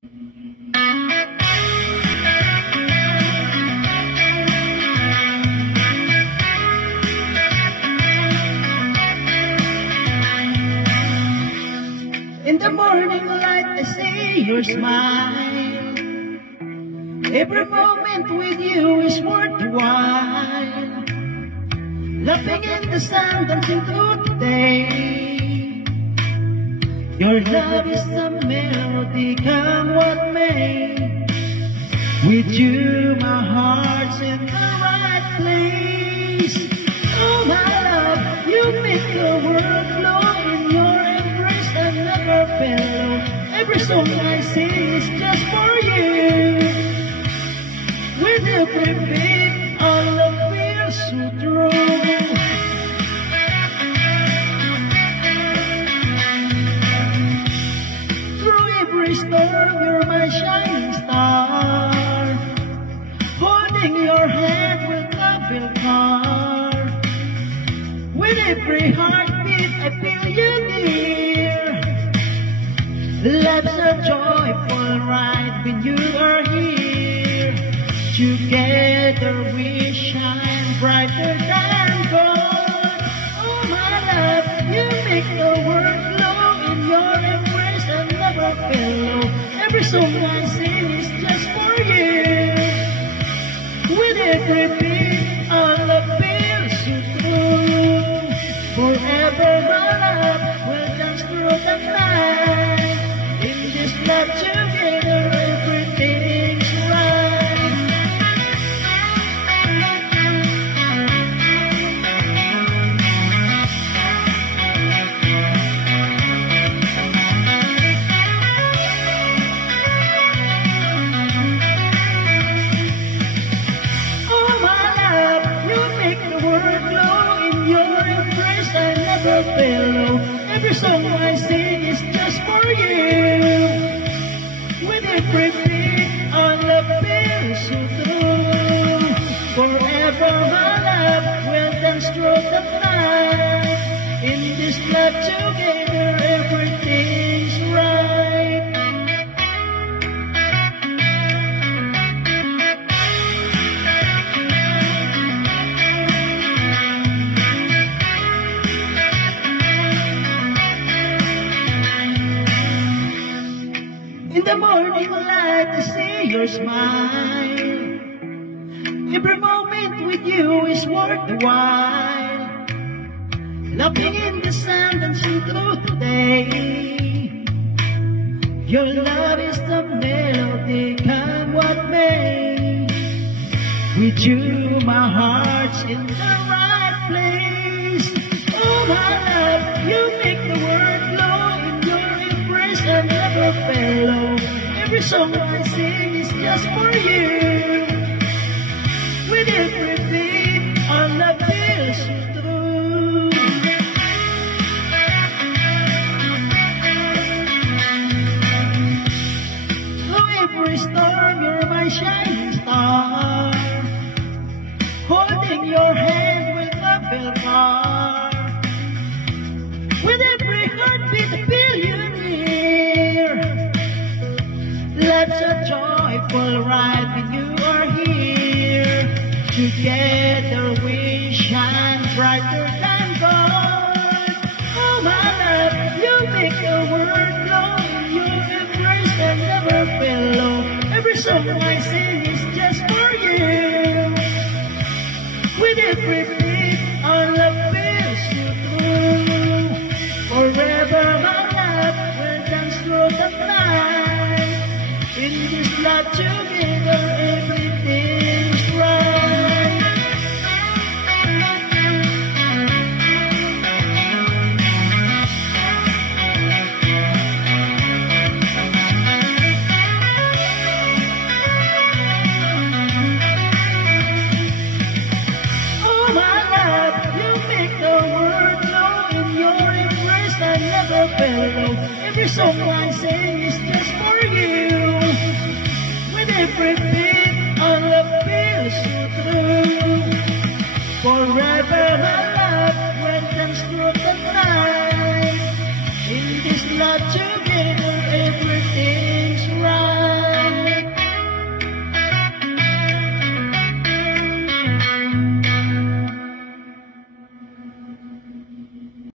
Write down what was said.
In the morning light, I see your smile. Every moment with you is worthwhile. Laughing in the sun, dancing through the day. Your love is a melody, come what may. With you, my heart's in the right place. Oh, my love, you make the world flow in your embrace. I never felt. Every song I sing is just for you. With every beat, all love feels so true. Through every storm, you're my shining star. Holding your hand will travel far. With every heartbeat, I feel you near. Life's a joyful ride when you are here. Together we shine brighter than gold. Oh, my love, you make the world glow in your embrace. I never feel low. Every song I sing is just for you. With every beat, all the feels you through. Forever, my love, we'll dance through the night. In this love together, everything's right. Oh, my love, you make the world glow in your embrace. I never feel low. Every song I sing is just for you. With every beat, all the feels you through. Forever, my love, we'll dance through the night. In this love together, everything's right. In the morning light, I see your smile. Every moment with you is worthwhile. Laughing in the sun, dancing through the day. Your love is the melody, come what may. With you, my heart's in the right place. Oh, my love, you make the world glow in your embrace. I never felt low. Every song I sing is just for you. With every beat, all the feels you through. Through every storm, you're my shining star. Holding your hand will travel far. With every heartbeat, I feel you near. Life's a joyful ride when you are here. Together we shine brighter than gold. Oh, my love, you make the world glow. You embrace and never feel low. Every song I sing is just for you. With every beat, all the feels you through. Forever, my love, we'll dance through the night. In this love together, everything's right. Oh, my love, you make the world glow in your embrace. I never felt low. Every song I sing is just for you. With every